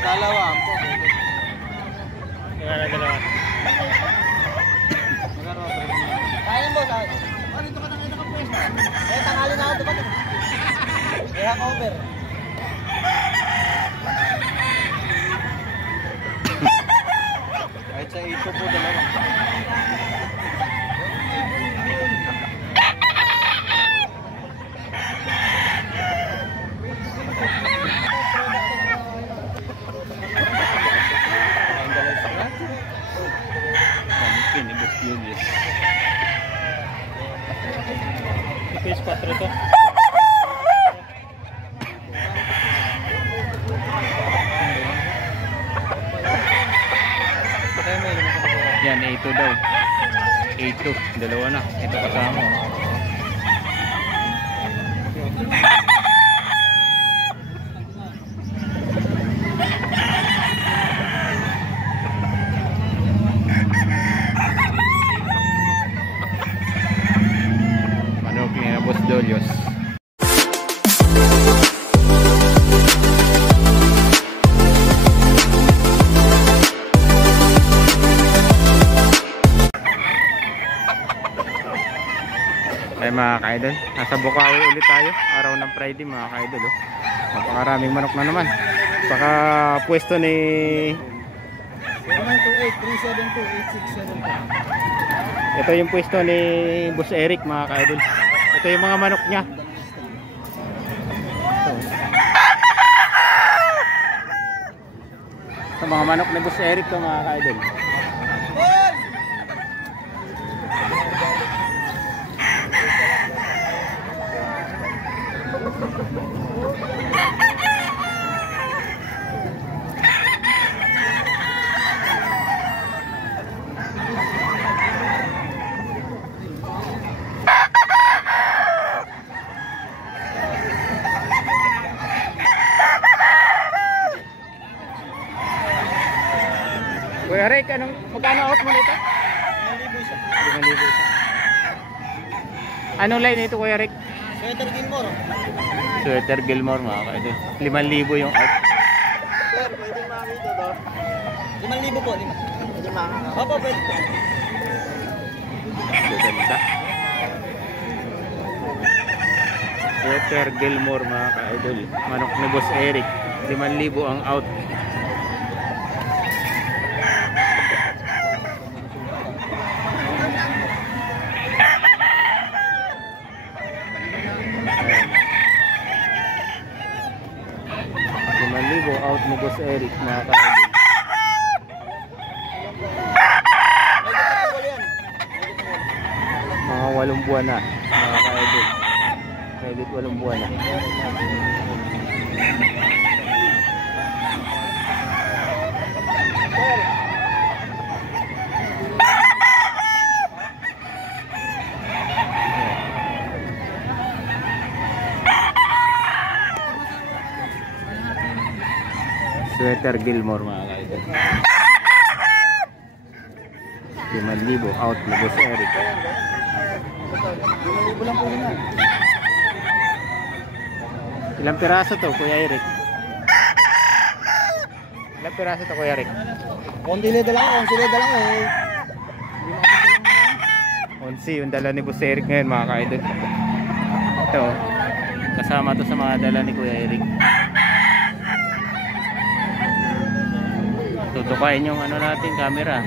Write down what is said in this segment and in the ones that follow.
Dalawa po. Dalawa. Kaya mo, kaya. Oh, dito ka na kayo nakapwesto. Eh, tangali na ako ito ba? Kaya cover. Kahit sa ito po, dalawa. PS4 to. Yan, A2 daw. A2, dalawa na. Ito kasama. Manok ni Boss Dolios. Ay mga ka-idol, nasa Bukawi ulit tayo. Araw ng Friday mga ka-idol, oh. Napakaraming manok na naman. Saka pwesto ni 0928-372-8672. Ito yung pwesto ni Boss Eric mga ka-idol. Ito yung mga manok niya. Ito mga manok ni Boss Eric to mga ka-idol. Kuya Rick, magkano out mo nito? 5,000. Anong line nito Kuya Rick? Sweater Gilmore. Sweater Gilmore mga ka-idol. 5,000 yung out. Sir, pwede makakita daw. 5,000 po, 5. Pwede makakita. Opo, pwede po. Ganda. Sweater Gilmore mga ka-idol. Manok ni Boss Eric. 5,000 ang out. Out ni Boss Eric mga ka-idol. Mga 8 buwan na mga ka-idol. Medyo 8 buwan na. Sweater Gilmore mga ka-idol. 5,000 out ni Boss Eric. 5,000 lang po na. Ilang piraso to Kuya Eric? Ilang piraso to Kuya Eric? Konsileda lang eh. 11 yung dala ni Boss Eric ngayon mga ka-idol. Ito, kasama to sa mga dala ni Kuya Eric. Tutukain yung ano natin, camera.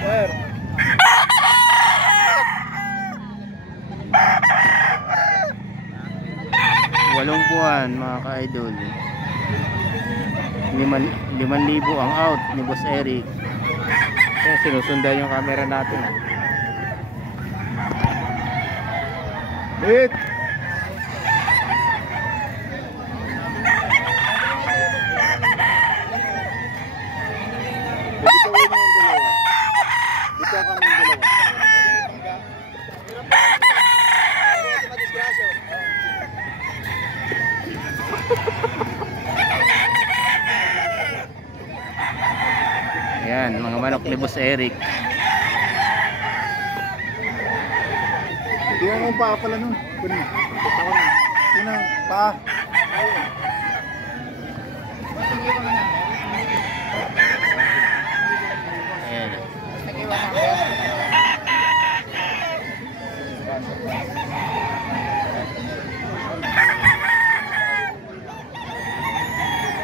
Sir. 8 buwan mga ka-idol. 5,000 ang out ni Boss Eric. Kaya sinusundan yung camera natin. Wait! Ayan, mga manok ni Boss Eric. Hindi mo pa pala nun. Pinang pa. Ayan.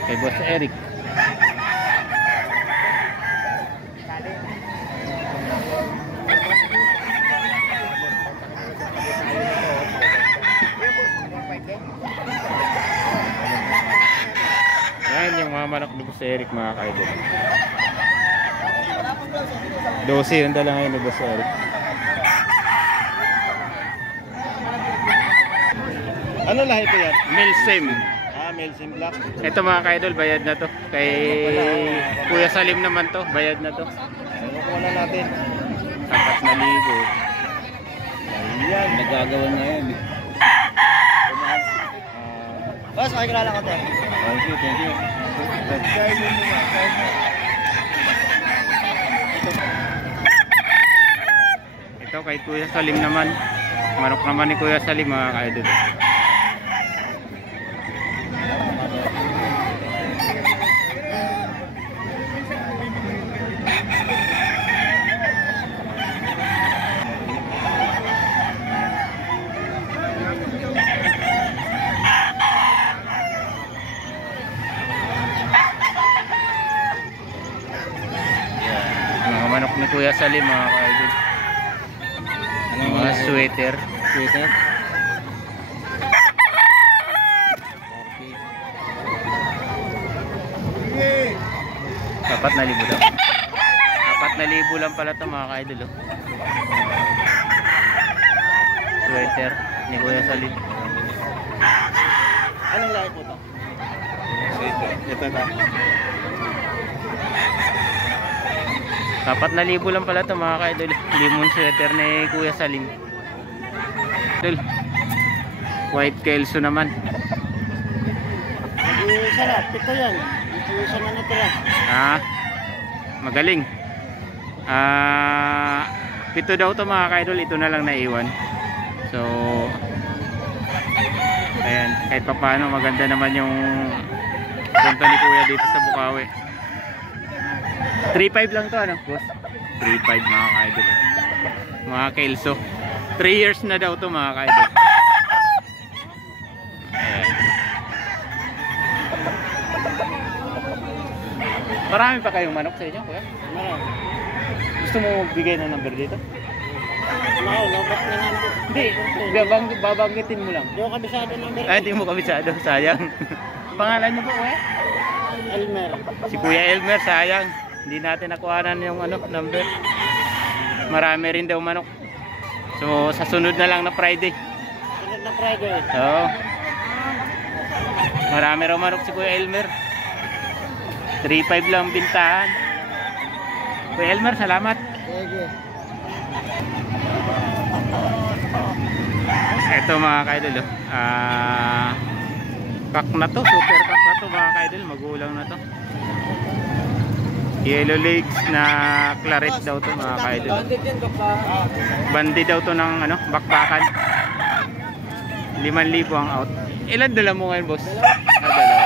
Kay Boss Eric. Yan yung mga manok ni Boss Eric, mga kaidol. 12 yung dala ngayon ni Boss Eric. Ano lahi po yan? Milsim. Melsim Black. Ito mga kaidol, bayad na to. Kay Kuya Salim naman to, bayad na to. Ano ko na natin? 4,000. Ayan, nagagawa na yan. Boss, makikilala ko tayo. Thank you, thank you. Ito kay Kuya Salim naman. Manok naman ni Kuya Salim, mga kaidol. Mga manok ni Kuya Salim, mga kaidol. Mga sweater. Sweater? Apat na libo daw. 4,000 lang pala ito, mga kaidol. Oh. Sweater ni Kuya Salim. Anong lahi po ito? Sweater. Ito na. 4,000 lang pala ito, mga kaidol. Limon sweater ni Kuya Salim. Idol. White Kelso naman. Sarap, ito yan. Ito na natira. Magaling. 7 daw to, mga kaidol. Ito na lang naiwan. So ayan, kahit pa paano maganda naman yung punta ni Kuya dito sa Bukawi. 3,500 lang to, ano boss? 3,500, mga kaidol. Mga Kelso. 3 years na daw to, mga kaidol. Ayan. Marami pa kayong manok sa inyo, Kuya? Gusto mo magbigay ng number dito? Lobat na number. Hindi, babanggitin mo lang. Hindi ko kabisado number. Ay, hindi mo kabisado, sayang. Pangalan niyo po, Kuya? Elmer. Si Kuya Elmer, sayang. Hindi natin nakuhanan yung number. Marami rin daw manok. So, sa sunod na lang na Friday. Sunod na Friday. Oo. Marami raw manok si Kuya Elmer. 3,500 lang bintahan. Kuya Elmer, salamat. Thank you. Ito, mga kaidol, pack na to, super pack na to, mga kaidol. Magulang na to. Yellow legs na claret daw to, mga kaidol. Bandi daw to ng bakbakan. 5,000 ang out. Ilan dala mo ngayon, boss? Dalawa.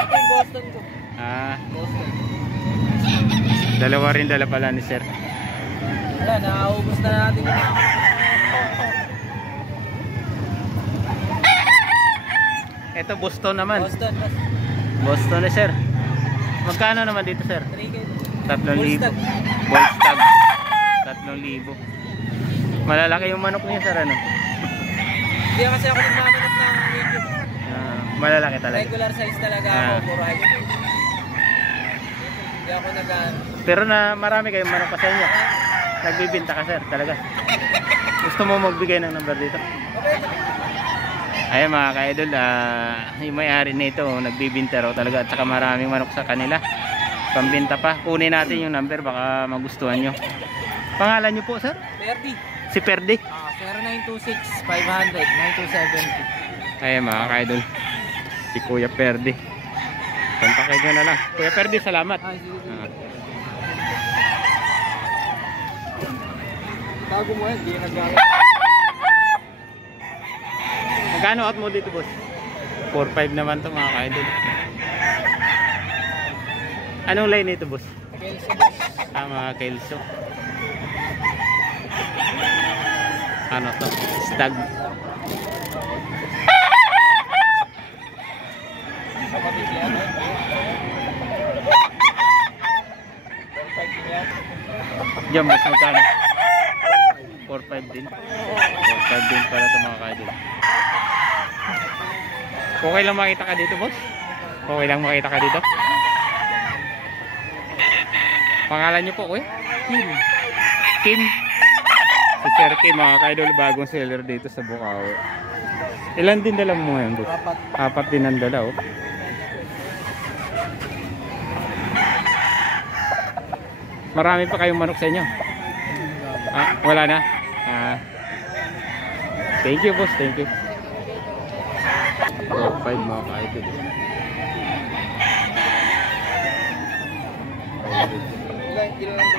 Boston ko. Boston. Dalawa rin dala pala ni sir. Wala, nakaubos na natin. Ito, Boston naman. Boston. Boston na, sir. Magkano naman dito, sir? 3,000. Bolstag. 3,000. Malalaki yung manok niya, sir, ano? Hindi kasi ako nagmamanap ng video. Malalaki talaga. Regular size talaga ako, puro high. Hindi ako Pero marami kayong manok pa sa inyo. Nagbibinta ka, sir, talaga. Gusto mo magbigay ng number dito? Ayan, mga ka-idol, yung may-ari nito nagbibinta raw talaga, at saka maraming manok sa kanila. Pambinta pa. Kunin natin yung number, baka magustuhan nyo. Pangalan nyo po, sir? Perdi. Si Perdi? 0926-500-9270. Ayan, mga ka-idol, si Kuya Perdi. Kontakin nyo na lang. Kuya Perdi, salamat. Tago mo yan, di nagagawa. Magkano out mo dito, boss? 4-5 naman to mga ka-idol. Anong line nito, boss? Kelso, boss. Mga Kelso. Ano to? Stag. Kapatid yan. 4-5 din yan. Diyan, mas magkano? 4-5 din. 4-5 din pala ito mga ka-idol. Okay lang makita ka dito, boss? Okay lang makita ka dito? Pangalan niyo po, kuya? Kim. Si Sir Kim, mga ka-idol, bagong seller dito sa Bukawi. Ilan din dala mo ngayon, boss? 4 din ang dala, oh. Marami pa kayong manok sa inyo? Wala na? Thank you, boss. Thank you. 4-5 mga ka-idol. Ilan lang din yung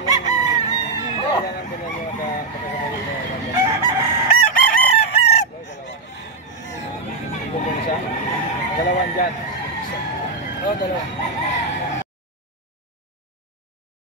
dalawan dyan. Oo, dalawa.